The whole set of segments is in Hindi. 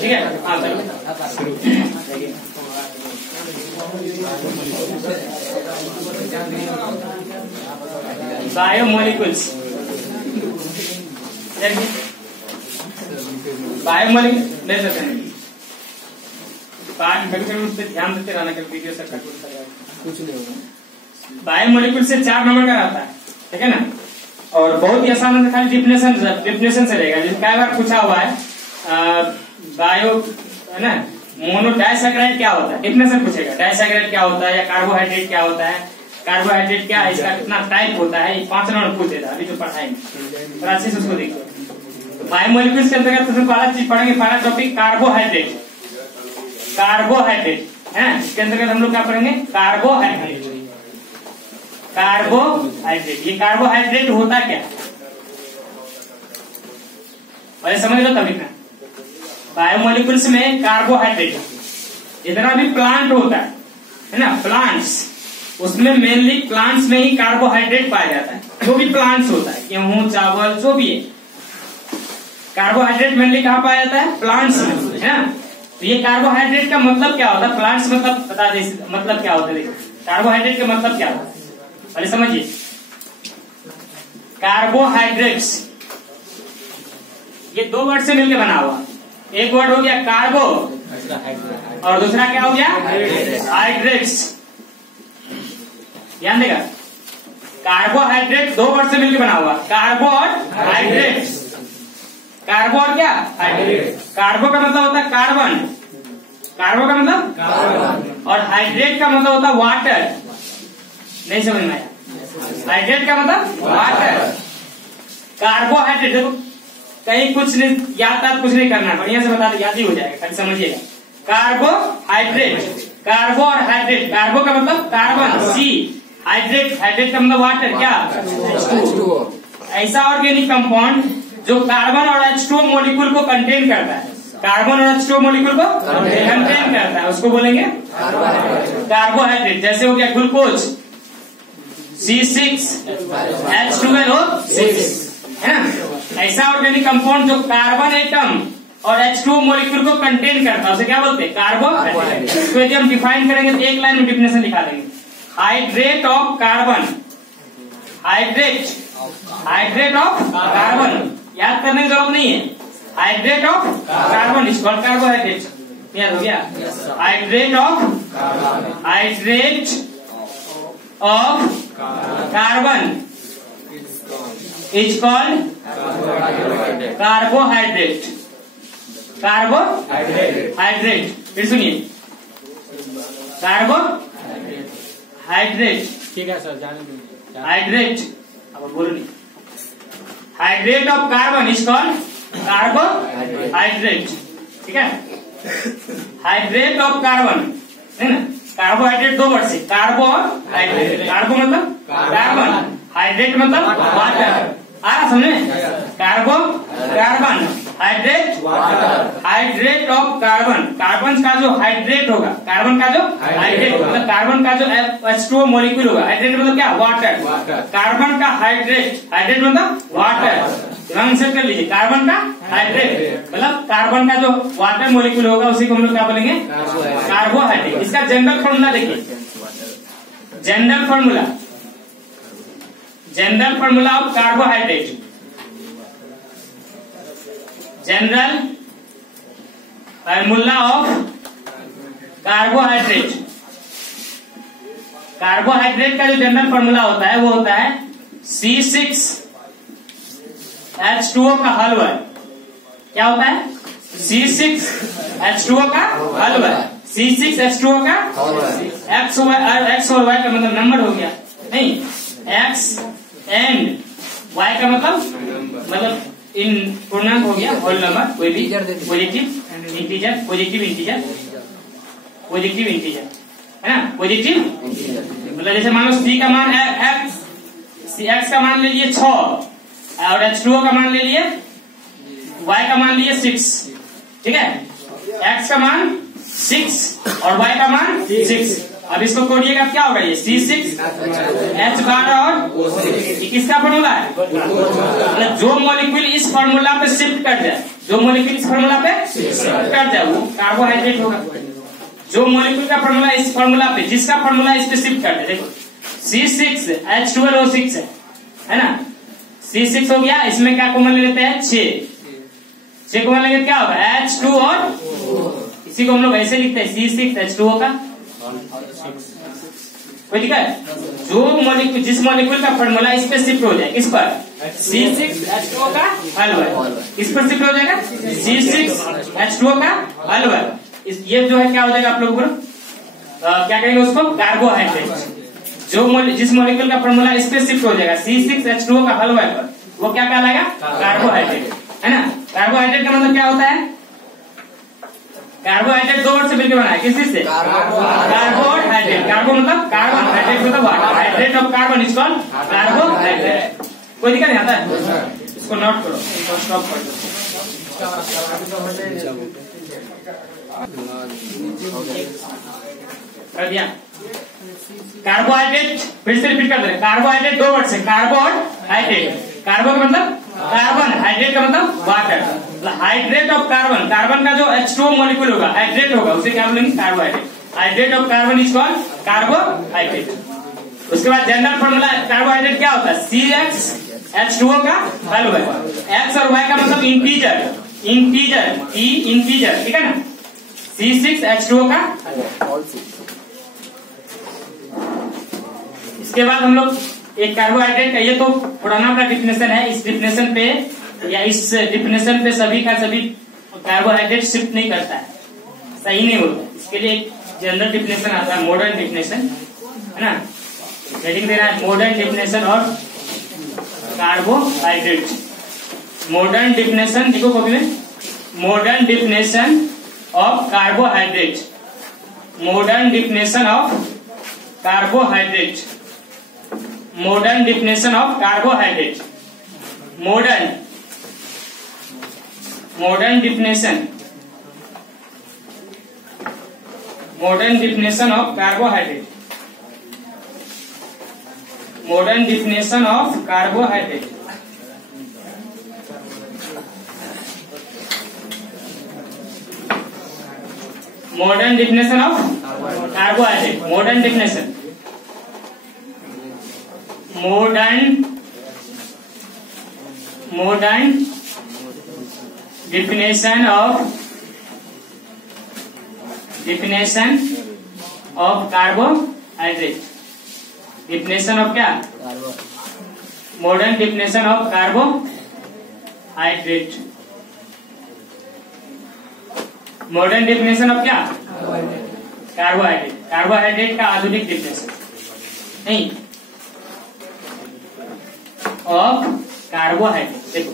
ठीक है। हाँ बायोमोलिक्यूल्स, बायोमोलिक्यूल उस पर ध्यान देते रहना, वीडियो से कुछ नहीं होगा। बायोमोलिक्यूल से 4 नंबर का रहता है, ठीक है ना। और बहुत ही आसान है, खाली डिफिनेशन से रहेगा। जैसे कई बार पूछा हुआ है बायो है ना, मोनोडाइसैकेराइड क्या होता है, डिफिनेशन पूछेगा। डाइसैकेराइड क्या होता है, या कार्बोहाइड्रेट क्या होता है, कार्बोहाइड्रेट क्या है, इसका कितना टाइप होता है, ये 5 नंबर पूछ देता है अभी जो पढ़ाएंगे, थोड़ा अच्छे से उसको देखिए। तो बायोमोलिक्यूल्स के अंतर्गत सबसे पहला चीज पढ़ेंगे, पहला टॉपिक कार्बोहाइड्रेट। कार्बोहाइड्रेट है, इसके अंतर्गत हम लोग क्या पढ़ेंगे, कार्बोहाइड्रेट। कार्बोहाइड्रेट, ये कार्बोहाइड्रेट होता क्या, और समझ लो तभी ना। बायोमोलिक्यूल्स में कार्बोहाइड्रेट, जितना भी प्लांट होता है ना, प्लांट्स, उसमें मेनली प्लांट्स में ही कार्बोहाइड्रेट पाया जाता है। जो भी प्लांट्स होता है, गेहूं, चावल, जो भी है, कार्बोहाइड्रेट मेनली कहाँ पाया जाता है, प्लांट्स में, है ना। तो ये कार्बोहाइड्रेट का मतलब क्या होता है, प्लांट्स मतलब बता दे मतलब क्या होता है। देखिए कार्बोहाइड्रेट का मतलब क्या होता है, पहले समझिए। कार्बोहाइड्रेट्स ये 2 वर्ड से मिलकर बना हुआ। एक वर्ड हो गया कार्बो और दूसरा क्या हो गया, हाइड्रेट्स। ध्यान देगा, कार्बोहाइड्रेट 2 वर्ड से मिलकर बना हुआ, कार्बो और हाइड्रेट्स। कार्बो और क्या, हाइड्रेट। कार्बो का मतलब होता है कार्बन, कार्बो का मतलब कार्बन, और हाइड्रेट का मतलब होता है वाटर। नहीं समझ में आया, हाइड्रेट का मतलब वाटर। कार्बोहाइड्रेट देखो, कहीं कुछ नहीं याद कुछ नहीं करना, बढ़िया से बता दो, याद ही हो जाएगा, खाली समझिएगा। कार्बोहाइड्रेट, कार्बो और हाइड्रेट। कार्बो का मतलब कार्बन, सी। हाइड्रेट, हाइड्रेट का मतलब वाटर, क्या, H2O। ऐसा ऑर्गेनिक कंपाउंड जो कार्बन और H2O मॉलिक्यूल को कंटेन करता है, कार्बन और H2O मॉलिक्यूल को कंटेन करता है, उसको बोलेंगे कार्बोहाइड्रेट। जैसे हो गया ग्लूकोज, C6H12O6, है ना। ऐसा ऑर्गेनिक कंपाउंड जो कार्बन एटम और H2O मॉलिक्यूल को कंटेन करता है, उसे क्या बोलते हैं, कार्बोहाइड्रेट। तो यदि हम डिफाइन करेंगे तो एक लाइन में डिफिनेशन लिखा देंगे, hydrate of carbon, hydrate of carbon. याद करने की जरूरत नहीं है, hydrate of carbon is called carbohydrate. याद हो गया, hydrate of carbon is called carbohydrate. Carbohydrate, फिर सुनिए, कार्बोहाइड्रेट, ठीक है सर, जाने हाइड्रेट, अब बोलो नहीं, hydrate of carbon is called carbohydrate, ठीक है। हाइड्रेट ऑफ कार्बन है ना, कार्बोहाइड्रेट 2 वर्ड से, कार्बो और हाइड्रेट। कार्बो मतलब कार्बन, हाइड्रेट मतलब वाटर। आ रहा समझे, carbon, hydrate, hydrate of carbon. Carbon का जो हाइड्रेट होगा, कार्बन का जो हाइड्रेट मतलब कार्बन का जो H2O मॉलिक्यूल होगा, हाइड्रेट मतलब क्या, वाटर। कार्बन का हाइड्रेट, हाइड्रेट मतलब वाटर। दिमाग सेट कर लीजिए, कार्बन का हाइड्रेट मतलब कार्बन का जो वाटर मॉलिक्यूल होगा, उसी को हम लोग क्या बोलेंगे, कार्बोहाइड्रेट। इसका जनरल फॉर्मूला देखिए, general formula of carbohydrate, general formula of carbohydrate. Carbohydrate का जो जनरल फॉर्मूला होता है वो होता है C6H2O का हलवा। क्या होता है, C6H2O का हलवा, C6H2O का X और Y का मतलब नंबर हो गया, नहीं, X एंड Y का मतलब इन पूर्णांक हो गया, होल नंबर, कोई भी पॉजिटिव इंटीजर है ना, पॉजिटिव मतलब जैसे मान लो C का मान X का मान ले लिए 6 और H2O का मान ले लिए, Y का मान लिए 6, ठीक है। X का मान 6 और Y का मान 6। अब इसको कोडिएगा, क्या होगा, ये C6H12 और किसका फॉर्मूला है, मतलब जो मॉलिक्यूल इस फॉर्मूला पे शिफ्ट कर जाए, जो मॉलिक्यूल इस फॉर्मूला पे कट जाए वो कार्बोहाइड्रेट होगा। जो मॉलिक्यूल का फॉर्मूला इस फॉर्मूला पे, जिसका फॉर्मूला इस पे शिफ्ट कर दे, देखो C6H12O6 है ना, C6 हो गया, इसमें क्या कॉमन ले लेते हैं 6 कॉमन लेंगे क्या होगा H2 और इसी को हम लोग ऐसे लिखते हैं C6H2O का। कोई दिक्कत? जो मॉलिक्यूल, जिस मॉलिक्यूल का फॉर्मूला इस पे शिफ्ट हो जाए, इस पर C6H2O का हलवा, इस पर शिफ्ट हो जाएगा C6H2O का हलवा। ये जो है क्या हो जाएगा आप लोगों को क्या कहेंगे उसको, कार्बोहाइड्रेट। जिस मॉलिक्यूल का फॉर्मूला इस पे शिफ्ट हो जाएगा C6H2O का हलवा पर, वो क्या कहलाएगा, कार्बोहाइड्रेट, है ना। कार्बोहाइड्रेट का मतलब क्या होता है, कार्बोहाइड्रेट 2 वर्ड से मिलकर बना है, किस चीज से, कार्बोहाइड्रेट। कार्बो मतलब कार्बन, हाइड्रेट मतलब water, hydrate of carbon is called carbohydrate. कोई दिक्कत नहीं आता है, इसको नोट करो, इसको स्टॉप कर दो। कर दिया। कार्बोहाइड्रेट फिर से रिपीट कर दे, कार्बोहाइड्रेट 2 वर्ड से, कार्बो और हाइड्रेट। कार्बो का मतलब कार्बन, हाइड्रेट का मतलब water. Hydrate of carbon, carbon का जो H2O मॉलिक्यूल होगा हाइड्रेट होगा, उसे क्या बोलेंगे, carbohydrate. Hydrate of carbon is called carbohydrate. उसके बाद जनरल फॉर्मूला कार्बोहाइड्रेट क्या होता है, CHH2O का हलवा। X और Y का मतलब इंटीजर, इंटीजर, ठीक है ना। C6H2O का। इसके बाद हम लोग एक कार्बोहाइड्रेट का, ये तो पुराना का डिफिनेशन है, इस डिफिनेशन पे या इस डिफिनेशन पे सभी का सभी कार्बोहाइड्रेट शिफ्ट नहीं करता है, सही नहीं होता। इसके लिए एक जनरल डिफिनेशन आता है, मॉडर्न डिफिनेशन, है ना। हेडिंग देना है मॉडर्न डिफिनेशन और कार्बोहाइड्रेट। मॉडर्न डिफिनेशन देखो कॉपी में, modern definition of carbohydrate, modern definition of carbohydrate, modern definition of carbohydrate, modern definition of carbohydrate, modern definition of carbohydrate. Modern definition of carbohydrate, modern definition, modern definition of carbohydrate. Definition of क्या, modern definition of carbohydrate. Modern definition of क्या, कार्बोहाइड्रेट। कार्बोहाइड्रेट का आधुनिक डिफिनेशन नहीं, ऑफ कार्बोहाइड्रेट। देखो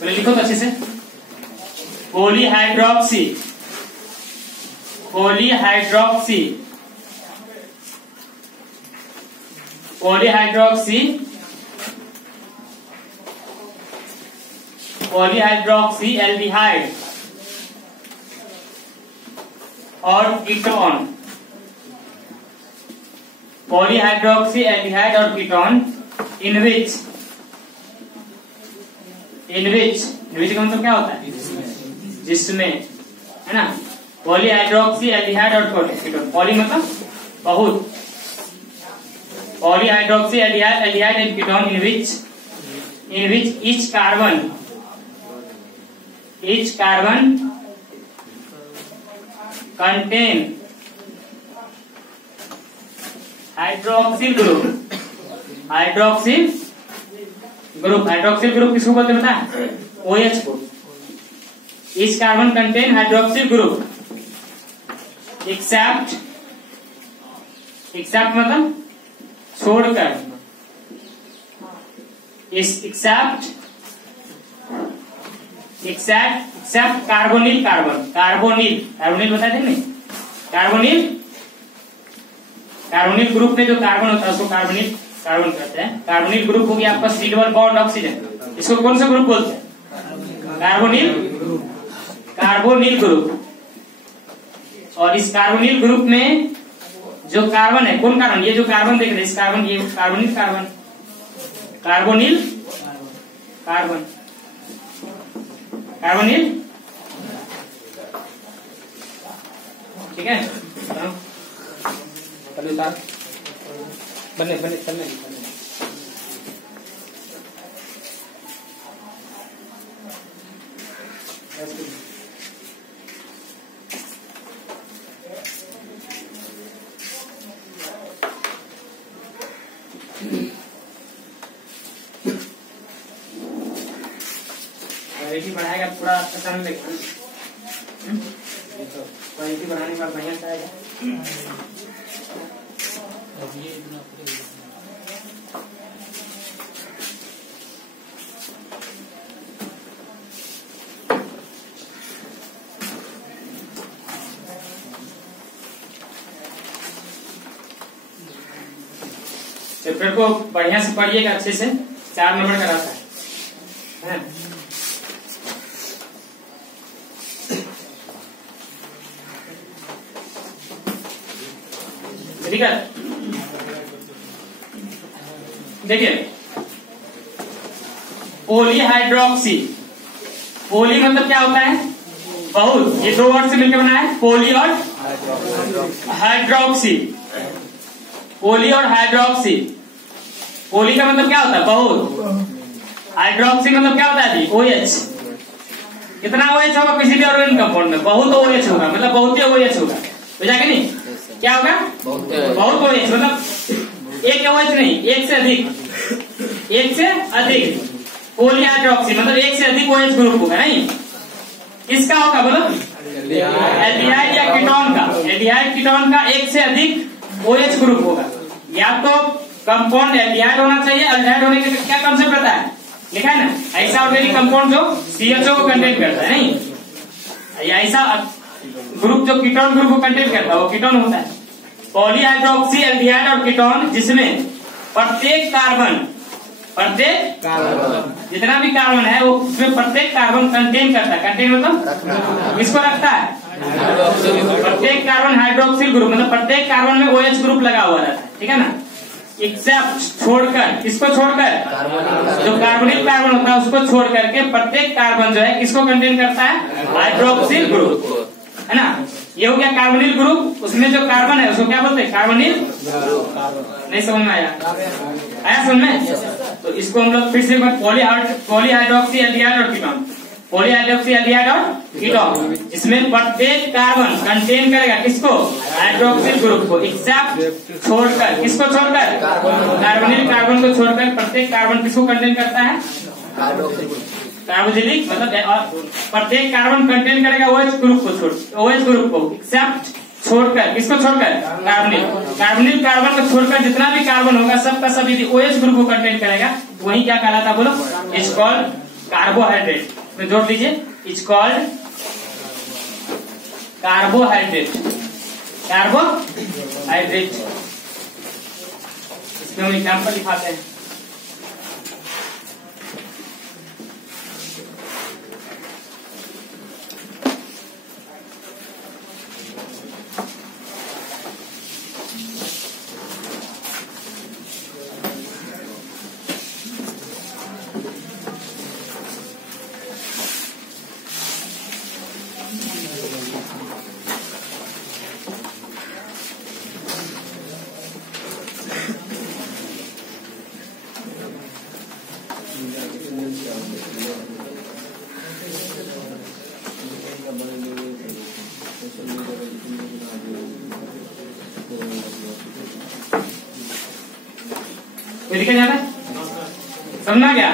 तो लिखो तो अच्छे से, polyhydroxy, polyhydroxy, polyhydroxy, polyhydroxy aldehyde और कीटोन, पॉलीहाइड्रोक्सी एल्डिहाइड और कीटोन इन विच का मतलब क्या होता है, जिसमें, है ना। पॉलीहाइड्रोक्सी एल्डिहाइड और कीटोन, पॉली मतलब बहुत, polyhydroxy aldehyde and ketone in which each carbon contain hydroxyl group, hydroxyl group किसको बोलते हैं बता, OH को। इस carbon contain hydroxyl group except मतलब छोड़कर, एक्सेप्ट कार्बोनिल कार्बोनिल बता दें नहीं, कार्बोनिल ग्रुप में जो कार्बन होता है उसको कार्बोनिल कहते हैं। कार्बोनिल ग्रुप हो गया आपका C डबल बॉन्ड ऑक्सीजन, इसको कौन सा ग्रुप बोलते हैं, कार्बोनिल ग्रुप। और इस कार्बोनिल ग्रुप में जो कार्बन है, कौन कार्बन, ये जो कार्बन देख रहे हैं, इस कार्बन, ये कार्बोनिल कार्बन कार्बोनिल, ठीक है। बने बने चलने क्वालिटी बढ़ाएगा पूरा अच्छा लगेगा। क्वालिटी बढ़ाने का बढ़िया से आएगा। चैप्टर को बढ़िया से पढ़िएगा अच्छे से, 4 नंबर का रहता है। ठीक है, देखिए पॉलीहाइड्रोक्सी, पोली मतलब क्या होता है? बहुत। ये 2 वर्ड से मिलकर बना है, पोली और हाइड्रोक्सी। पोली और हाइड्रोक्सी। पोली का मतलब क्या होता है? बहुत। हाइड्रोक्सी मतलब क्या होता है जी? OH। कितना OH होगा किसी भी ऑर्गेनिक कंपाउंड में? बहुत OH होगा, मतलब बहुत ही OH होगा। तो जाके नहीं क्या होगा? बहुत OH, मतलब एक OH नहीं, एक से अधिक, एक से अधिक। पॉलीहाइड्रोक्सी मतलब एक से अधिक OH ग्रुप होगा, नहीं? किसका होगा बोलो? एल्डिहाइड या कीटोन का। एल्डिहाइड कीटोन का एक से अधिक OH ग्रुप होगा। या तो कंपाउंड एल्डिहाइड होना चाहिए। एल्डिहाइड होने के क्या कॉन्सेप्ट रहता है? लिखा है ना, ऐसा ऑर्गेनिक कंपाउंड जो CHO को कंटेन करता है, नहीं? या ऐसा ग्रुप जो कीटोन ग्रुप को कंटेन करता है वो कीटोन होता है। पॉलीहाइड्रोक्सी एल्डिहाइड और कीटोन जिसमें प्रत्येक कार्बन जितना भी कार्बन है वो उसमें प्रत्येक कार्बन कंटेन करता है। कंटेन मतलब किसको रखता है? प्रत्येक कार्बन हाइड्रोक्सिल ग्रुप, मतलब प्रत्येक कार्बन में OH ग्रुप लगा हुआ रहता है, ठीक है ना? एक्सेप्ट छोड़कर, किसको छोड़कर? जो कार्बोनिल कार्बन होता है उसको छोड़ करके प्रत्येक कार्बन जो है किसको कंटेन करता है? हाइड्रोक्सिल ग्रुप, है ना? ये हो गया कार्बोनिल ग्रुप। उसमें जो कार्बन है उसको क्या बोलते हैं? कार्बोनिल। नहीं समझ में आया? आया समझ में? तो इसको हम लोग फिर से पॉलीहाइड्रोक्सी एल्डिहाइड और कीटोन। पॉलीहाइड्रोक्सी एल्डिहाइड और कीटोन जिसमें प्रत्येक कार्बन कंटेन करेगा किसको? हाइड्रोक्सिल ग्रुप को, एक्सेप्ट छोड़कर, किसको छोड़कर? कार्बोनिल कार्बन को छोड़कर प्रत्येक कार्बन किसको कंटेन करता है? कार्बोजिलिक मतलब प्रत्येक कार्बन कंटेन करेगा OH ग्रुप को, OH ग्रुप को एक्सेप्ट छोड़कर, किसको छोड़कर? कार्बोनिल। कार्बोनिल कार्बन को छोड़कर जितना भी कार्बन होगा सबका सब यदि OH ग्रुप को कंटेन करेगा वही क्या कहलाता है बोलो? Is called carbohydrate. में जोड़ दीजिए, इज कॉल्ड कार्बोहाइड्रेट। कार्बोहाइड्रेट इसमें हम एग्जाम्पल दिखाते हैं। लिखा जाता है, समझना क्या?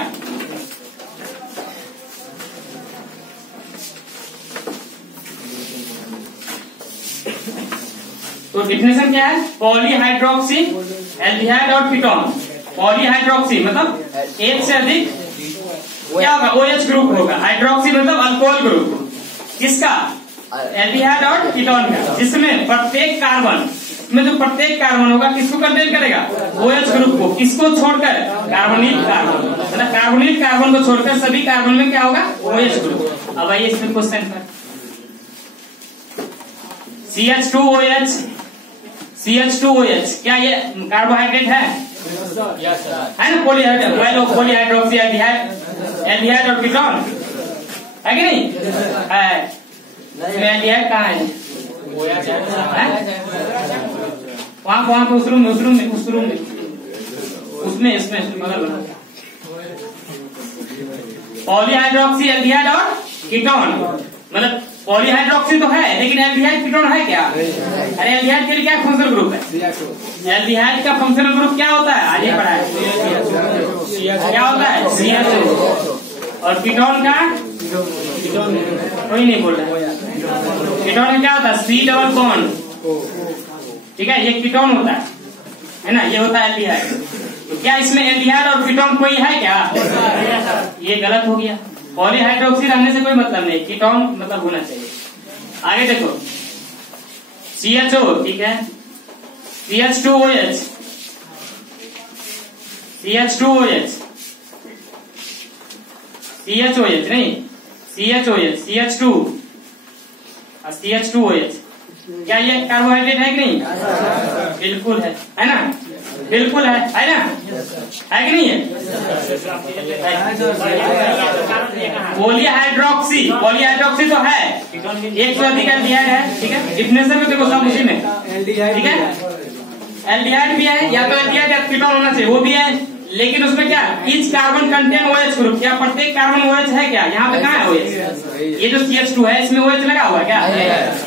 तो डिफिनेशन क्या है? पॉलीहाइड्रोक्सी एल्डिहाइड और कीटोन। पॉलीहाइड्रोक्सी मतलब एक से अधिक क्या होगा? OH ग्रुप होगा। हाइड्रोक्सी मतलब अल्कोहल ग्रुप, किसका? एल्डिहाइड और कीटोन का, जिसमें प्रत्येक कार्बन में जो प्रत्येक कार्बन होगा किसको कंटेन करेगा? OH ग्रुप को, किसको छोड़कर? कार्बोनिल कार्बन, मतलब कार्बोनिल कार्बन को छोड़कर सभी कार्बन में क्या होगा? OH group. अब आइए इसमें क्वेश्चन पर, CH2OH, CH2OH क्या ये कार्बोहाइड्रेट है? है ना? पॉलीहाइड्रोक्सी एल्डिहाइड और कीटोन है कि नहीं? है। इसमें एल्डिहाइड कहाँ है? वहाँ पे उस रूम में उसमें बगल में पॉलीहाइड्रोक्सी एल्डिहाइड और कीटोन। मतलब पॉलीहाइड्रोक्सी तो है लेकिन एल्डिहाइड कीटोन है क्या? अरे एल्डिहाइड के लिए क्या फंक्शनल ग्रुप है? एल्डिहाइड का फंक्शनल ग्रुप क्या होता है? आज ये पढ़ा है। क्या होता है? CHO। और कीटोन का कोई नहीं बोल रहा। कीटोन का क्या होता है? C double bond. ठीक है, ये कीटोन होता है ना, ये होता है एल्डिहाइड। तो क्या इसमें एल्डिहाइड और कीटोन कोई है क्या? ये गलत हो गया। पॉलीहाइड्रोक्सी रहने से कोई मतलब नहीं, कीटोन मतलब होना चाहिए। आगे देखो, CHO, ठीक है, CH2OH, CH2OH, CHOH नहीं, CHOH, CH2 और CH2OH। क्या ये कार्बोहाइड्रेट है कि नहीं? बिल्कुल है ना? बिल्कुल है ना? है कि नहीं है? पॉलीहाइड्रोक्सी तो है, एक से अधिक एल्डिहाइड है। ठीक है, डिफिनेशन में देखो सब उसी में। ठीक है, एल्डिहाइड भी है, या तो एल्डिहाइड या कीटोन होना चाहिए, वो भी है। लेकिन उसमें क्या, each carbon contain OH group, क्या प्रत्येक कार्बन OH है क्या? यहाँ पे कहाँ है OH? ये जो CH2 है इसमें OH लगा हुआ क्या?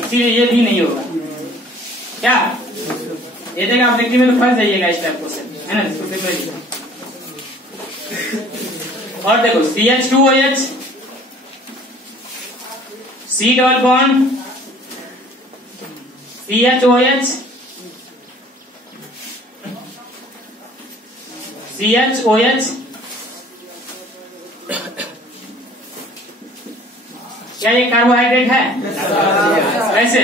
इसीलिए ये भी नहीं होगा। क्या ये जगह आप देखने में तो फंस जाइएगा इस टाइप क्वेश्चन, है ना? और देखो CH2OH, C double bond, CHOH, CHOH। क्या ये कार्बोहाइड्रेट है? कैसे?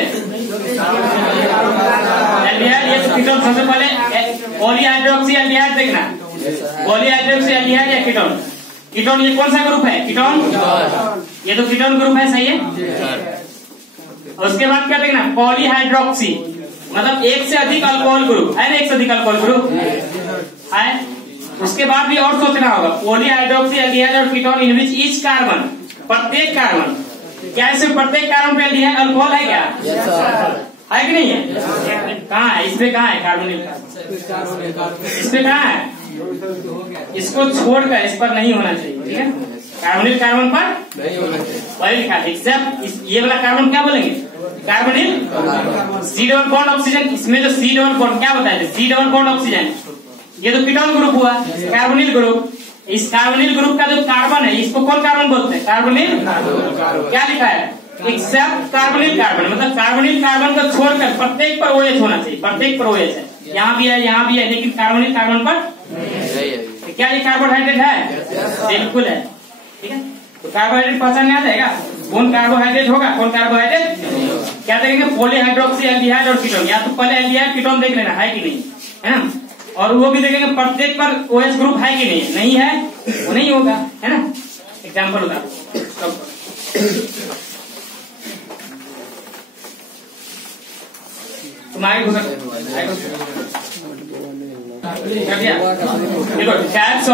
एल्डिहाइड, ये कीटोन। सबसे पहले पॉलीहाइड्रोक्सी एल्डिहाइड देखना, पॉलीहाइड्रोक्सी एल्डिहाइड या कीटोन। कीटोन ये कौन सा ग्रुप है? कीटोन। ये तो कीटोन ग्रुप है, सही है। और उसके बाद क्या देखना, पॉलीहाइड्रोक्सी मतलब एक से अधिक अल्कोहल ग्रुप है ना, एक से अधिक अल्कोहल ग्रुप है। उसके बाद भी और सोचना होगा, पॉलीहाइड्रोक्सी एल्डिहाइड और ketone in which each carbon, प्रत्येक कार्बन, क्या इसमें प्रत्येक कार्बन पे एल्डिहाइड अल्कोहल है क्या? है कि नहीं है? कहाँ है? इसमें कहाँ है कार्बोनिल? इसमें कहाँ है? इसको छोड़कर इस पर नहीं होना चाहिए। ठीक है, कार्बोनिल कार्बन पर वही लिखा है, एक्सेप्ट ये वाला कार्बन क्या बोलेंगे? Carbonyl. C double bond oxygen, इसमें जो C डबल बॉन्ड क्या बताया? C डबल बॉन्ड ऑक्सीजन, ये तो कीटोन ग्रुप हुआ, कार्बोनिल ग्रुप। इस कार्बोनिल ग्रुप का जो कार्बन है इसको कौन कार्बन बोलते हैं? कार्बोनिल। क्या लिखा है? एक्सेप्ट कार्बोनिल कार्बन, मतलब कार्बोनिल कार्बन को छोड़कर प्रत्येक पर OH होना चाहिए। प्रत्येक पर OH है, यहाँ भी है, यहाँ भी है, लेकिन कार्बोनिल कार्बन पर क्या ये कार्बोहाइड्रेट है? बिल्कुल है। ठीक है, तो कार्बोहाइड्रेट पहचानने आ जाएगा कौन कार्बोहाइड्रेट होगा, कौन कार्बोहाइड्रेट। क्या देखेंगे? पॉलीहाइड्रोक्सी एल्डिहाइड और कीटोन, या तो पहले एल्डिहाइड कीटोन देख लेना है कि नहीं, है ना। और वो भी देखेंगे प्रत्येक पर OH ग्रुप है कि नहीं, नहीं है वो नहीं होगा, है ना। एग्जाम्पल होगा तुम्हारे देखो, types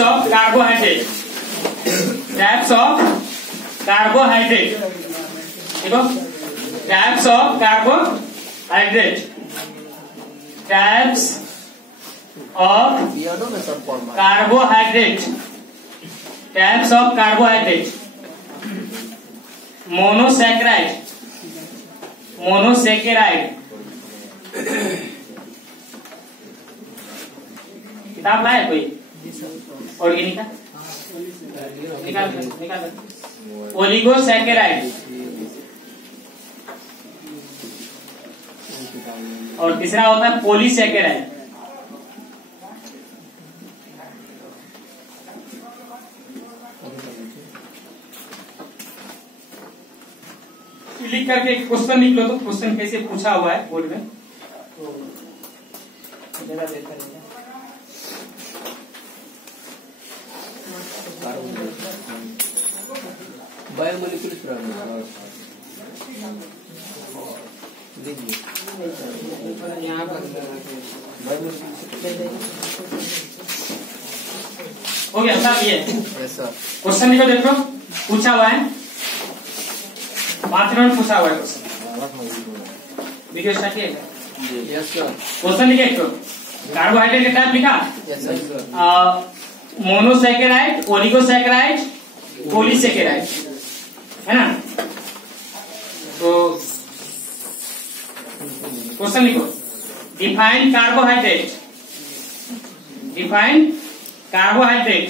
of carbohydrate, types of carbohydrate, देखो types of carbohydrate, types of carbohydrate, types of carbohydrate, monosaccharide, monosaccharide. किताब लाए कोई ऑर्गेनिक का? निकाल। ओलिगोसैकेराइड, और तीसरा होता है पॉलीसैकेराइड। लिख करके क्वेश्चन लिख लो, तो क्वेश्चन कैसे पूछा हुआ है बोर्ड में, तो ज्यादा बेहतर है। बायोमोलिकुलर प्रॉब्लम यहाँ पर हो गया साहब। ये क्वेश्चन लिखो, देखो पूछा हुआ है, 5 मिनट पूछा हुआ है क्वेश्चन। वीडियो स्टार्ट किया यस सर। क्वेश्चन लिखे तो कार्बोहाइड्रेट का टाइप लिखा, yes sir. Monosaccharide, oligosaccharide, polysaccharide, है ना। तो क्वेश्चन लिखो, define carbohydrate, define carbohydrate,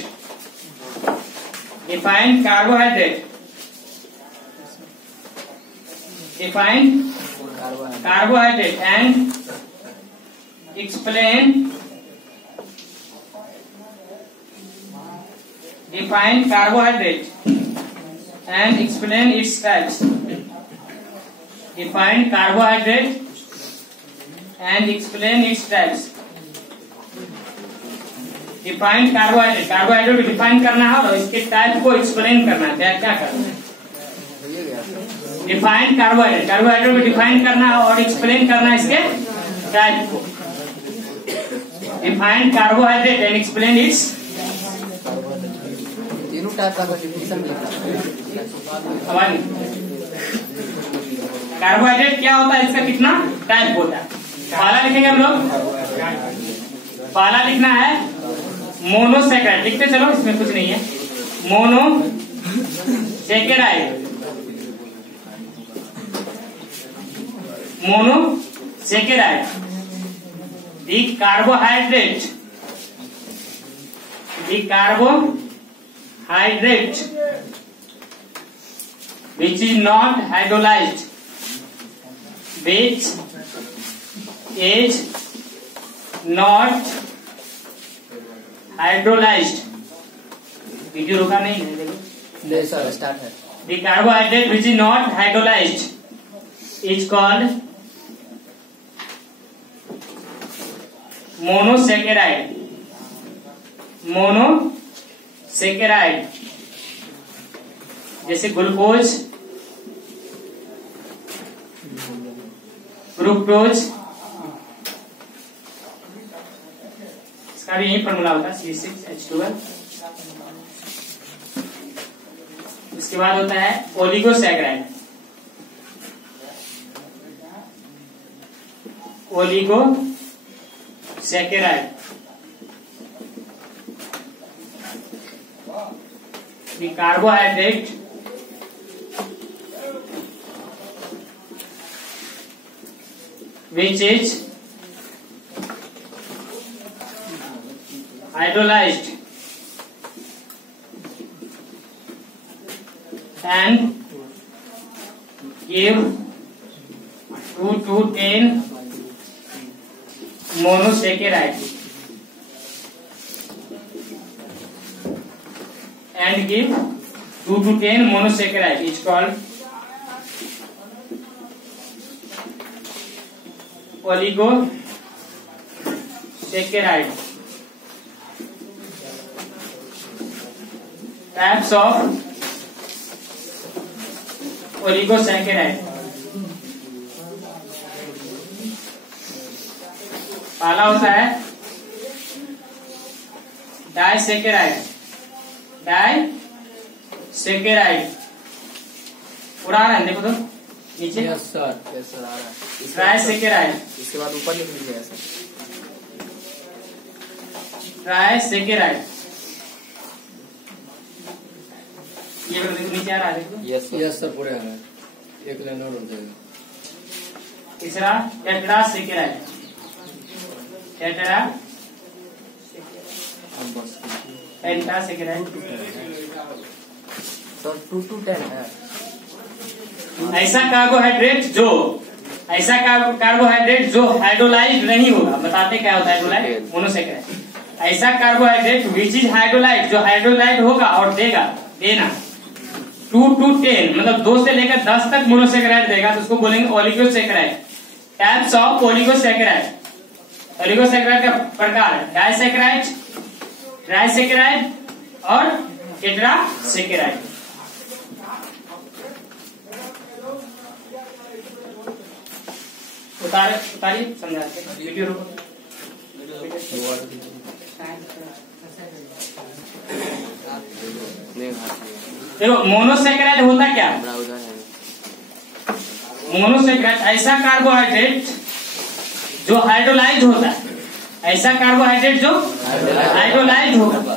define carbohydrate, define carbohydrate and explain, define carbohydrate and explain its types, define carbohydrate and explain its types, define carbohydrate, carbohydrate को डिफाइन करना है और इसके टाइप को एक्सप्लेन करना है, क्या करना है। डिफाइन कार्बोहाइड्रेट, कार्बोहाइड्रेट को डिफाइन करना है और एक्सप्लेन करना है इसके टाइप को। Define carbohydrate and explain its, तीनों टाइप का डेफिनेशन लिखा। कार्बोहाइड्रेट क्या होता है, इसका कितना टाइप होता है। पहला लिखेंगे हम लोग, पहला लिखना है मोनोसैकेराइड, लिखते चलो, इसमें कुछ नहीं है। Monosaccharide, monosaccharide, the carbohydrate which is not hydrolyzed, which is not hydrolyzed, video रुका नहीं है, देखो नहीं सर, स्टार्ट है। the carbohydrate which is not hydrolyzed is called monosaccharide, monosaccharide, जैसे ग्लूकोज, फ्रुक्टोज, इसका भी यही फॉर्मूला होता है C6H12। उसके बाद होता है oligosaccharide, oligosaccharide, the carbohydrate which is hydrolyzed and give 2 to 10 monosaccharide and give 2 to 10 monosaccharide is called oligosaccharide. Types of oligosaccharide. पहला होता है डाइसैकेराइड, डाइसैकेराइड पूरा आ रहा है, देखो तो नीचे। यस सर, यस सर, आ रहा है। ट्राइसैकेराइड, इसके बाद ऊपर लिख लीजिए सर। ट्राइसैकेराइड, ये नीचे आ रहा है, देखो। यस सर, पूरे आ रहा है, एक लाइन और हो जाएगा। तीसरा टेट्रासैकेराइड, पेंटासैकेराइड, सर 2 to 10 है। ऐसा कार्बोहाइड्रेट जो हाइड्रोलाइज्ड नहीं होगा, बताते क्या होता है हाइड्रोलाइज्ड, मोनोसैकेराइड। ऐसा कार्बोहाइड्रेट विच इज हाइड्रोलाइज्ड, जो हाइड्रोलाइज्ड होगा और देना 2 to 10 मतलब 2 से लेकर 10 तक मोनोसैकेराइड देगा, तो उसको बोलेंगे oligosaccharide. Types of oligosaccharide, oligosaccharide का प्रकार है डाइसैकेराइड, ट्राइसैकेराइड और टेट्रासैकेराइड। उतारिए समझाते वीडियो रुको। देखो मोनोसेकेराइड होता क्या? मोनोसेकेराइड ऐसा कार्बोहाइड्रेट जो हाइड्रोलाइज होता है, ऐसा कार्बोहाइड्रेट जो हाइड्रोलाइज होगा,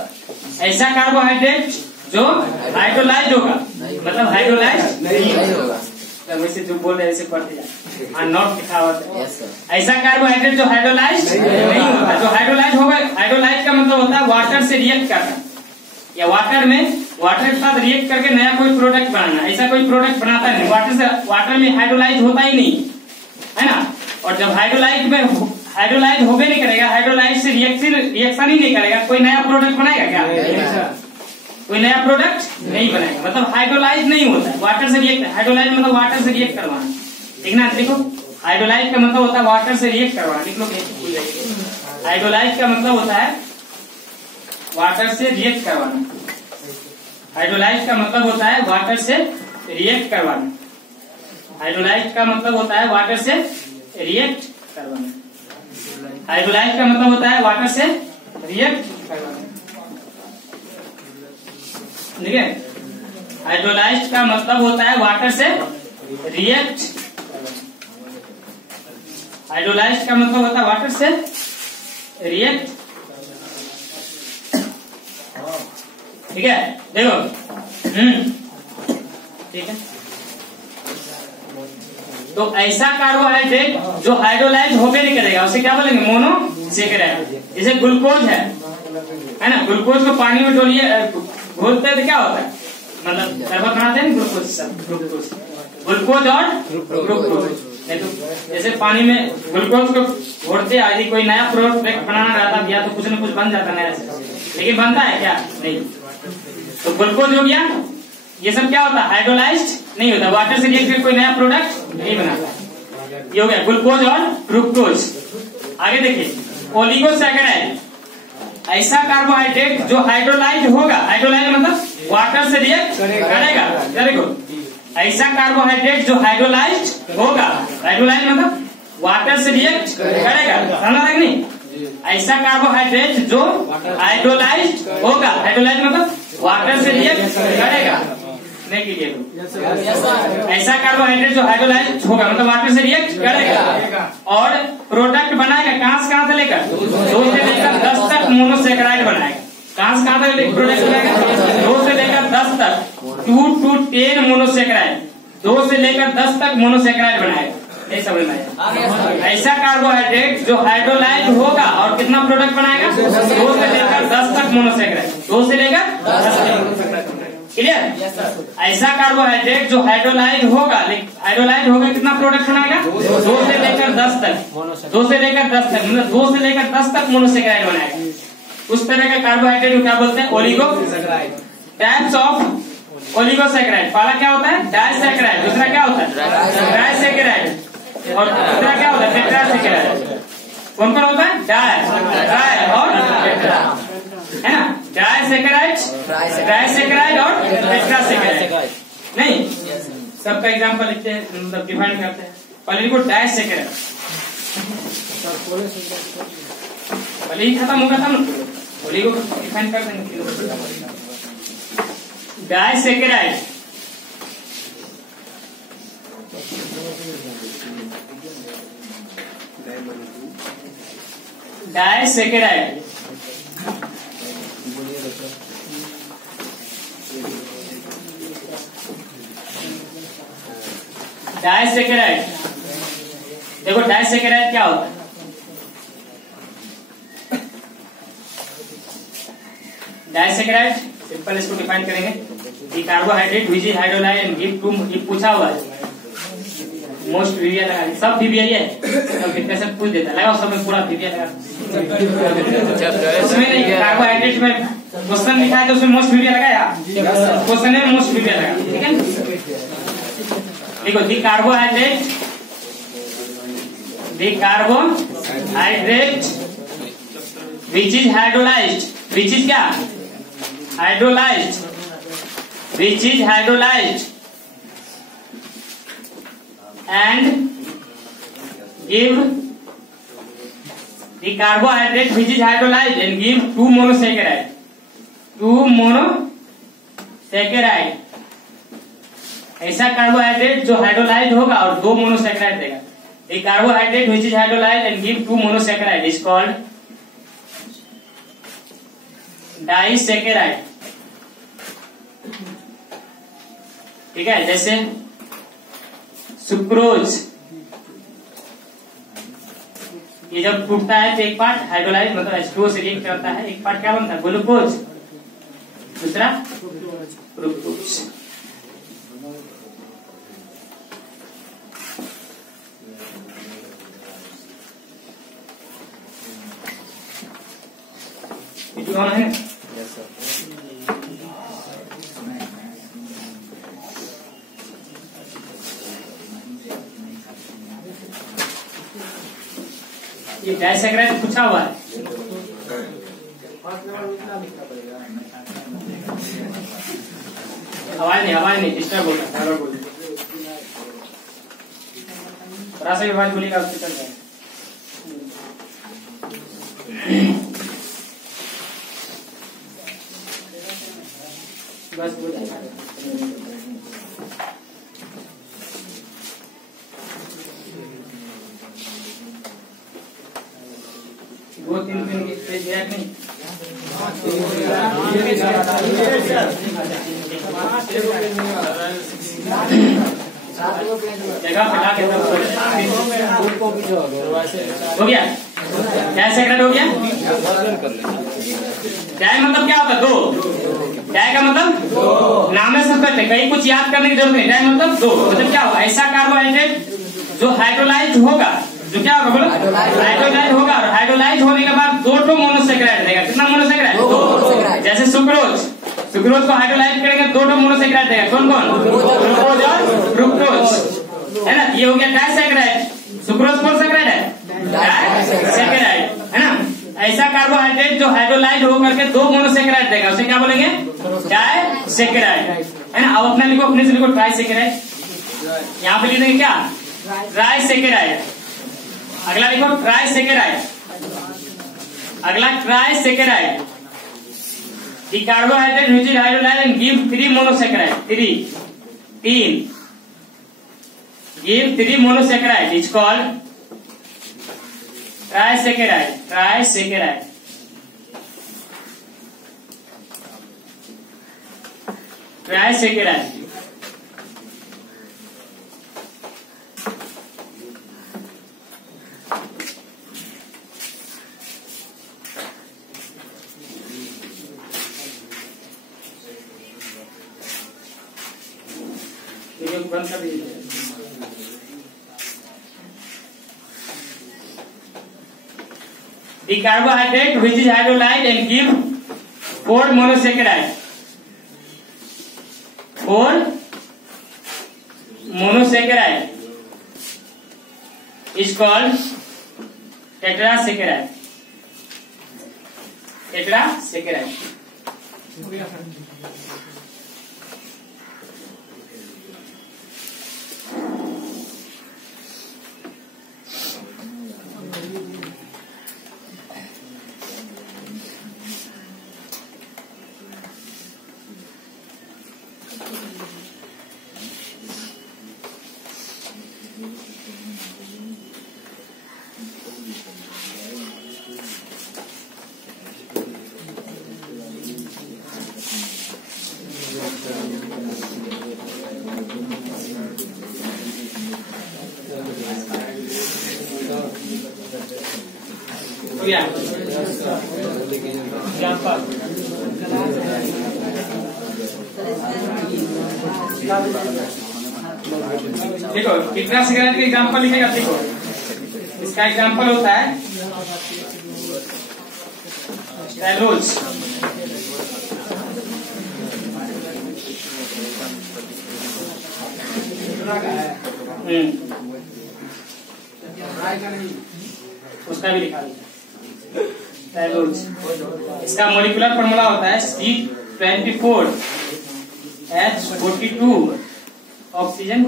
ऐसा कार्बोहाइड्रेट जो हाइड्रोलाइज होगा, मतलब हाइड्रोलाइज नहीं होगा। वैसे जो बोल रहे हैं ऐसे पढ़ते जाए, हाँ नॉट लिखा हुआ है। ऐसा कार्बोहाइड्रेट जो हाइड्रोलाइज नहीं होगा, जो हाइड्रोलाइज होगा, हाइड्रोलाइज का मतलब होता है वाटर से रिएक्ट करना, या वाटर के साथ रिएक्ट करके नया कोई प्रोडक्ट बनाना। ऐसा कोई प्रोडक्ट बनाता नहीं, वाटर में हाइड्रोलाइज होता ही नहीं है ना। और जब हाइड्रोलाइज होबे नहीं करेगा, हाइड्रोलाइज से रिएक्शन ही नहीं करेगा, कोई नया प्रोडक्ट बनाएगा क्या? कोई नया प्रोडक्ट नहीं बनाएगा, मतलब हाइड्रोलाइज नहीं होता है, वाटर से रिएक्ट। हाइड्रोलाइज मतलब वाटर से रिएक्ट करवाना, ठीक ना। देखो हाइड्रोलाइज का मतलब होता है वाटर से रिएक्ट करवाना, लिख लो। हाइड्रोलाइज का मतलब होता है वाटर से रिएक्ट करवाना। हाइड्रोलाइज का मतलब होता है वाटर से रिएक्ट करवाना। हाइड्रोलाइज का मतलब होता है वाटर से रिएक्ट करवाना। हाइड्रोलाइज का मतलब होता है वाटर से रिएक्ट करवाना, ठीक है। हाइड्रोलाइज का मतलब होता है वाटर से रिएक्ट। हाइड्रोलाइज का मतलब होता है वाटर से रिएक्ट, ठीक है। देखो ठीक है। तो ऐसा कार्बोहाइड्रेट जो हाइड्रोलाइज होबे नहीं करेगा उसे क्या बोलेंगे? मोनोसेकेराइड। जैसे ग्लूकोज है ना, ग्लूकोज को पानी में घोलते हैं तो क्या होता है? मतलब शरबत बनाते हैं ग्लूकोज और ग्लूकोज। जैसे पानी में ग्लूकोज को घोलते, यदि कोई नया प्रोडक्ट बनाना रहता या तो कुछ न कुछ बन जाता नया से, लेकिन बनता है क्या? नहीं। तो ग्लूकोज हो गया, ये सब क्या होता है? हाइड्रोलाइज्ड नहीं होता, वाटर से रिएक्ट करके कोई नया प्रोडक्ट नहीं बनाता। ये हो गया ग्लूकोज और फ्रुक्टोज। आगे देखिए ओलिगोसैकेराइड, ऐसा कार्बोहाइड्रेट जो हाइड्रोलाइज होगा, हाइड्रोलाइज मतलब वाटर से रिएक्ट करेगा। देखो ऐसा कार्बोहाइड्रेट जो हाइड्रोलाइज होगा, हाइड्रोलाइज मतलब वाटर से रिएक्ट करेगा, समझा कि नहीं? ऐसा कार्बोहाइड्रेट जो हाइड्रोलाइज होगा, हाइड्रोलाइज मतलब वाटर से रिएक्ट करेगा, नहीं कीजिए। ऐसा कार्बोहाइड्रेट जो हाइड्रोलाइज होगा मतलब वाटर से रिएक्ट करेगा और प्रोडक्ट बनाएगा। कहां से लेकर? 2 से लेकर 10 तक मोनोसेकेराइड बनाएगा। कहां से प्रोडक्ट बनाएगा? 2 से लेकर 10 तक, 2 to 10 मोनोसेकेराइड, 2 से लेकर 10 तक मोनोसेकेराइड बनाएगा। ये समझ में आया? ऐसा कार्बोहाइड्रेट जो हाइड्रोलाइज होगा और कितना प्रोडक्ट बनाएगा? 2 से लेकर 10 तक मोनोसेकेराइड, 2 से लेकर 10 तक, क्लियर? ऐसा कार्बोहाइड्रेट जो हाइड्रोलाइज होगा, हाइड्रोलाइज होगा कितना प्रोडक्ट बनाएगा? 2 से लेकर 10 तक, 2 से लेकर 10 तक, मतलब 2 से लेकर 10 तक मोनोसेकेराइड बनाएगा। उस तरह का कार्बोहाइड्रेट को क्या बोलते हैं? ओलिगोसैकेराइड। टाइप्स ऑफ ओलिगोसैकेराइड, पहला क्या होता है? डाइसैकेराइड, दूसरा क्या होता है? ट्राइसैकेराइड, और तीसरा क्या होता है? टेट्रासैकेराइड। कौन कौन होता है? डाई और टेट्रा, है ना। डाइसैकेराइड, ट्राइसैकेराइड और टेट्रासैकेराइड। नहीं, सबका एग्जांपल लिखते हैं, मतलब डिफाइन करते हैं। पहले को डाइसैकेराइड, पहले ही खत्म होगा था ना, पहले को डिफाइन कर देंगे। डाइसैकेराइड, डाइसैकेराइड डाइसैकेराइड, देखो डाइसैकेराइड क्या होता है? डाइसैकेराइड सिंपल इसको डिफाइन करेंगे कि carbohydrate which is hydrolyse and give two, ये पूछा हुआ है मोस्ट वीविया लगा, सब वीविया है, सब कितने से पूछ देता है, लगाओ सब में पूरा वीविया लगा। उसमें नहीं, कार्बोहाइड्रेट में क्वेश्चन लिखा है तो उसमें मोस्ट वीविया लगाया, क्वेश्चन में मोस्ट वीविया लगा, ठीक है। देखो the carbohydrate which is hydrolysed, which is क्या? Hydrolysed, which is hydrolysed and give the carbohydrate which is hydrolyzed and give 2 monosaccharide, 2 monosaccharide ऐसा कार्बोहाइड्रेट जो हाइड्रोलाइज होगा और 2 मोनोसेकेराइड देगा। A carbohydrate which is hydrolyzed and give 2 monosaccharide is called disaccharide। ठीक है, जैसे सुक्रोज, ये जब टूटता है तो एक पार्ट हाइड्रोलाइज मतलब H2O से रिएक्ट करता है, एक पार्ट क्या बनता है ग्लूकोज, दूसरा फ्रुक्टोज। कौन है? Yes sir. ये डाइसैकेराइड पूछा हुआ है। आवाज नहीं डिस्टर्ब होगा, थोड़ा सा भी आवाज बोलेगा उससे चल जाएगा। बस वो 3 दिन की स्टेज है नहीं जगह फैला के हो गया, क्या सेकंड हो गया? डाई मतलब क्या होता है? 2। डाई का मतलब नाम में सब करते, कहीं कुछ याद करने की जरूरत नहीं। डाई मतलब 2, मतलब क्या होगा? ऐसा कार्बोहाइड्रेट जो हाइड्रोलाइज होगा, जो क्या होगा बोलो? हाइड्रोलाइज होगा, और हाइड्रोलाइज होने के बाद 2 मोनोसेकेराइड देगा। कितना मोनोसेकेराइड? 2। जैसे सुक्रोज को हाइड्रोलाइज करेंगे 2 मोनोसेकेराइड देगा। कौन कौन? ग्लूकोज और फ्रुक्टोज, है ना। ये हो गया डाइसैकेराइड। सुक्रोज कौन सेकेराइड है? डाइसैकेराइड, है ना। ऐसा कार्बोहाइड्रेट जो हाइड्रोलाइज होकर के 2 मोनोसेकेराइड देगा, उसे क्या बोलेंगे? डाइसैकेराइड, है ना। अब अपने लिखो, अपने से लिखो ट्राइसैकेराइड। यहाँ पे लिख देंगे क्या? ट्राइसैकेराइड। अगला लिखो ट्राइसैकेराइड। अगला ट्राइसैकेराइड। The carbohydrate which is hydrolyzed and give 3 monosaccharide. 3 give 3 monosaccharide is called trisaccharide. Trisaccharide. Trisaccharide. बंद कर दीजिए। The carbohydrate which is hydrolyzed and give 4 monosaccharide. 4 monosaccharide is called tetrasaccharide. Tetrasaccharide. देखो टेट्रासैकेराइड का एग्जांपल लिखेगा। देखो इसका एग्जांपल होता है सेलुलोज। उसका भी लिखा सेलुलोज। इसका मॉलिक्यूलर फॉर्मूला होता है C24H42 ऑक्सीजन।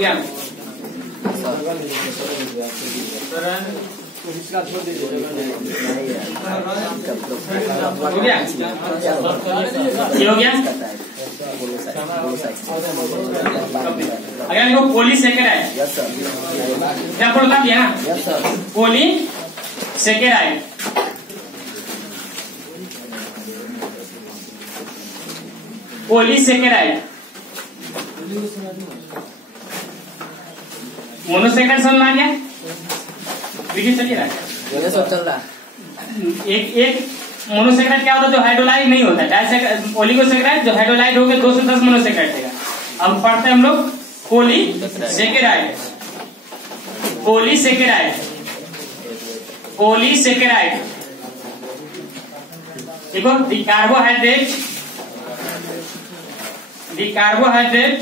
गया? हो गया? ये हो गया? अगर देखो पोली सेकेराइड, क्या बोलता दिया ना, पोली सेकेराइड, पोली सेकेराइड, मोनोसेकेराइड समझ में आ गया? वीडियो चलिए रहा है, सब चल रहा है। एक मोनोसेकेराइड क्या होता है जो हाइड्रोलाइट नहीं होता है, डाइसेकेराइड, ओलिगोसेकेराइड जो हाइड्रोलाइट हो गए 2 से 10 मोनोसेकेराइड देगा। अब पढ़ते हैं हम लोग पॉलीसेकेराइड, पॉलीसेकेराइड, पॉलीसेकेराइड। देखो the carbohydrate, the carbohydrate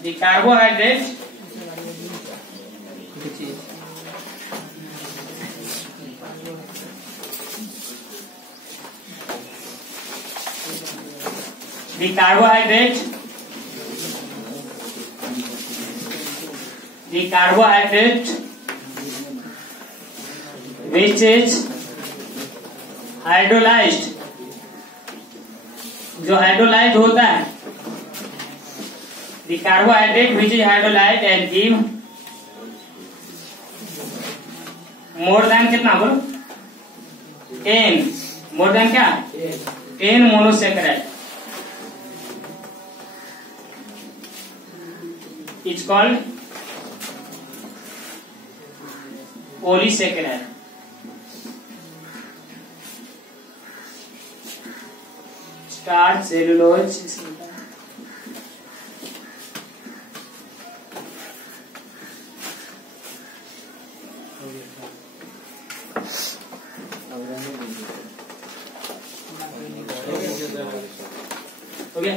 the carbohydrate the carbohydrate which is hydrolyzed, जो हाइड्रोलाइज होता है, the carbohydrate which is hydrolyzed and give more than कितना बोलो, n, more than क्या, n monosaccharide is called polysaccharide. Starch, cellulose, हो गया?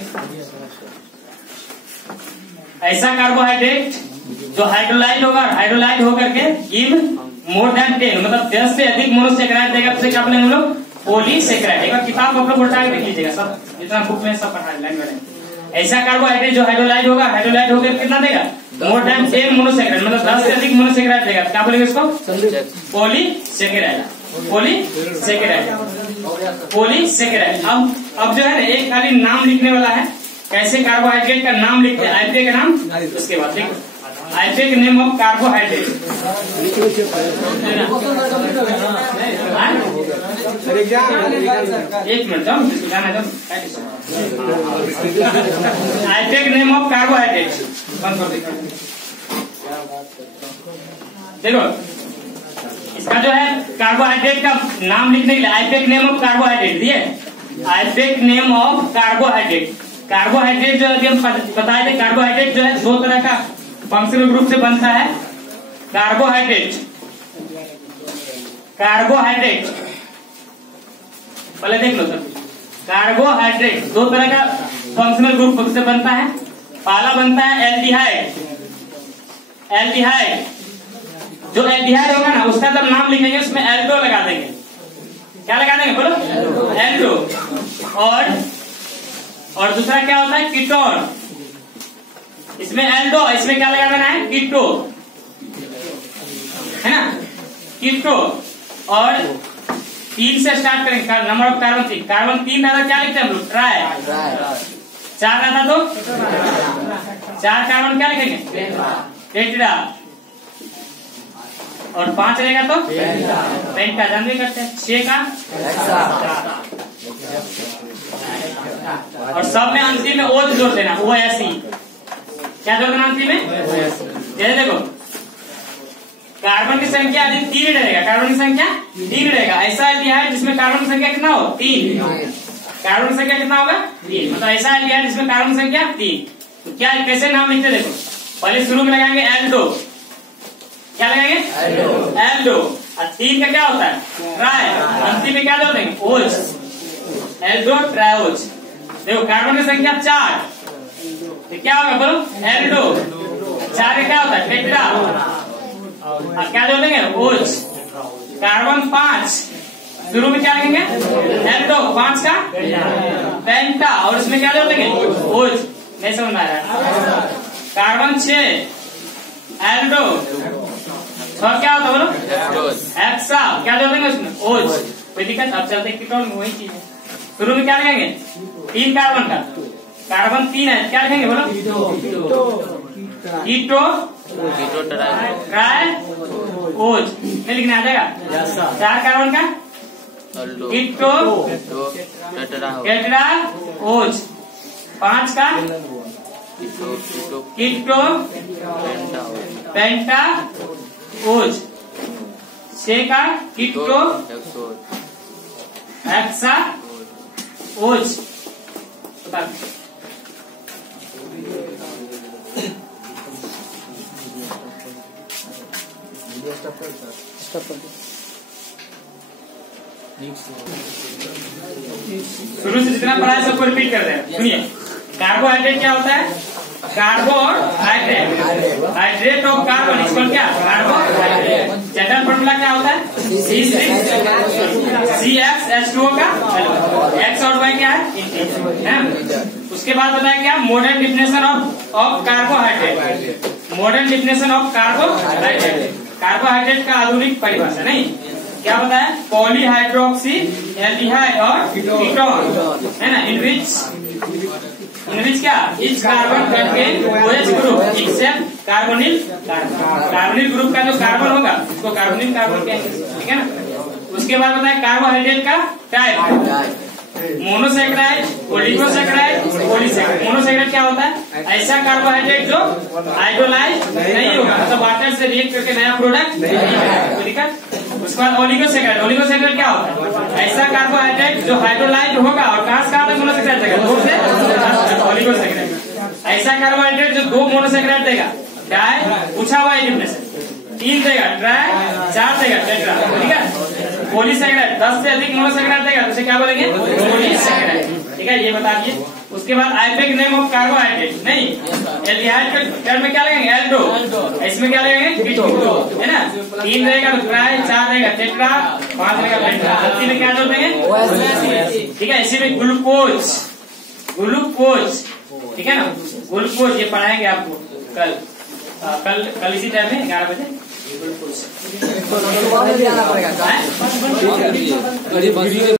ऐसा कार्बोहाइड्रेट जो हाइड्रोलाइज होगा, हाइड्रोलाइज होकर के गिव मोर देन 10, मतलब 10 से अधिक मोनोसेकेराइड देगा, तो क्या बोलेंगे हम लोग, पॉलीसेकेराइड। एक बार किताब आप लोग उठा के देख लीजिएगा, सब जितना बुक में सब पढ़ा लाइन में। ऐसा कार्बोहाइड्रेट जो हाइड्रोलाइज होगा, हाइड्रोलाइज होकर कितना देगा, मोर देन 10 मोनोसेकेराइड, मतलब 10 से अधिक मोनोसेकेराइड देगा, क्या बोलेंगे इसको, पॉलीसेकेराइड, पॉलीसेकेराइड, पॉलीसेकेराइड। अब जो है ना एक खाली नाम लिखने वाला है, कैसे कार्बोहाइड्रेट का नाम लिखते हैं, आईपीए का नाम, उसके बाद देखो आईपीए का नेम ऑफ कार्बोहाइड्रेट। एक मिनट जाओ, आईपीए का नेम ऑफ कार्बोहाइड्रेट देखो, इसका जो है कार्बोहाइड्रेट का नाम लिखने के लिए आईपीए नेम ऑफ कार्बोहाइड्रेट दिए, IPA name of carbohydrate. Carbohydrate जो अभी हम बताए थे, कार्बोहाइड्रेट जो है 2 तरह का फंक्शनल ग्रुप से बनता है। कार्बोहाइड्रेट, कार्बोहाइड्रेट पहले देख लो सर, कार्बोहाइड्रेट 2 तरह का फंक्शनल ग्रुप से बनता है। पहला बनता है एल्डिहाइड, एल्डिहाइड, जो एल्डिहाइड होगा ना उसका जब नाम लिखेंगे उसमें एल्डो लगा देंगे, क्या लगा देंगे बोलो, एल्डो। और दूसरा क्या होता है, कीटोन, इसमें एल्डो, इसमें क्या लगा देना है, कीटो, है ना, कीटो। और 3 से स्टार्ट करेंगे, नंबर ऑफ कार्बन 3, कार्बन 3 रहता क्या लिखते हैं हम लोग, ट्राई। 4 रहता तो 4 कार्बन क्या लिखेंगे, टेट्रा। और 5 रहेगा तो पेंटा, जानते करते हैं। 6 का, और सब में अंतिम में ओ जोड़ देना, वो ऐसी क्या जोड़ देना अंतिम में, जैसे देखो कार्बन की संख्या यदि 3 रहेगा, कार्बन की संख्या 3 रहेगा, ऐसा एल्डिहाइड जिसमें कार्बन की संख्या कितना हो, 3, कार्बन की संख्या कितना होगा, 3, मतलब ऐसा एल्डिहाइड जिसमें कार्बन की संख्या 3। तो क्या कैसे नाम लिखते देखो, पहले शुरू में लगाएंगे एल्डो, क्या लगाएंगे, एल्डो। और 3 का क्या होता है, ट्राई, अंतिम में क्या जोड़ देंगे, ओज, एल्डो ट्रायोज। देखो कार्बन की संख्या 4, तो क्या होगा बोलो, एल्डो। 4 का क्या होता है, टेट्रा, और क्या जोड़ देंगे, ओज। कार्बन 5, शुरू में क्या लिखेंगे? एल्डो। 5 का पेंटा, और इसमें क्या जोड़ देंगे? ओज। नहीं समझ में आ रहा है? Carbon 6 Aldo. 6 क्या होता है बोलो? हेक्सा। क्या जोड़ देंगे उसमें? ओज। कोई दिक्कत? अब चलते कीटोन में वही चीज है। शुरू में क्या लिखेंगे? 3 कार्बन का, कार्बन 3 है, क्या लिखेंगे बोलो? कीटो ट्राई ओज। नहीं लिखने आ जाएगा? 4 कार्बन का कीटो टेट्रा ओज। 5 का कीटो पेंटा ओज। 6 का कीटो हेक्सा ओज। शुरू से जितना पढ़ा है सबको रिपीट कर दें। सुनिए, कार्बोहाइड्रेट क्या होता है? कार्बोहाइड्रेट, हाइड्रेट ऑफ कार्बन इसको क्या? कार्बोहाइड्रेट। जनरल फॉर्मूला क्या होता है? CH2O का X और Y क्या है? उसके बाद बताया क्या? Modern definition of carbohydrate. Modern definition of carbohydrate, carbohydrate का आधुनिक परिभाषा। नहीं क्या बताया? पॉलीहाइड्रोक्सी एल्डिहाइड और कीटोन है ना, इन विच क्या? Each carbon contain OH group except carbonyl carbon. Carbonyl group का जो कार्बन होगा उसको कार्बोनिल कार्बन कहेंगे, ठीक है ना। उसके बाद बताया कार्बोहाइड्रेट का type, monosaccharide, oligosaccharide, polysaccharide. Monosaccharide क्या होता है? ऐसा कार्बोहाइड्रेट जो हाइड्रोलाइज नहीं होगा, मतलब वाटर से रिएक्ट करके नया प्रोडक्ट नहीं है, ठीक है। उसके बाद ओलिगोसेकेराइड, ओलिगोसेकेराइड क्या होता है? ऐसा कार्बोहाइड्रेट जो हाइड्रोलाइज होगा और कहां से कहां तक मोनोसेकेराइड देगा? 2 से ओलिगोसेकेराइड। ऐसा कार्बोहाइड्रेट जो 2 मोनोसेकेराइड देगा, क्या है? पूछा हुआ है डिफिनेशन। 3 देगा ट्राई, 4 देगा टेट्रा, ठीक है। पॉलीसेकेराइड 10 से अधिक मोनोसेकेराइड देगा तो उसे क्या बोलेंगे? पॉलीसेकेराइड, ठीक है, ये बता दिए। उसके बाद आइपेक नेम ऑफ कार्बोहाइड्रेट, नहीं एल्डिहाइड के टर्म में क्या लगेंगे? एल्डो। इसमें क्या लगेंगे? कीटो, है ना। 3 रहेगा तो ट्राई, 4 रहेगा टेट्रा, 5 रहेगा पेंटा। अंतिम में क्या जोड़ देंगे? ठीक है। इसी में ग्लूकोज, ग्लूकोज, ठीक है ना। ग्लूकोज ये पढ़ाएंगे आपको कल कल इसी टाइम में 11 बजे। ग्लूकोज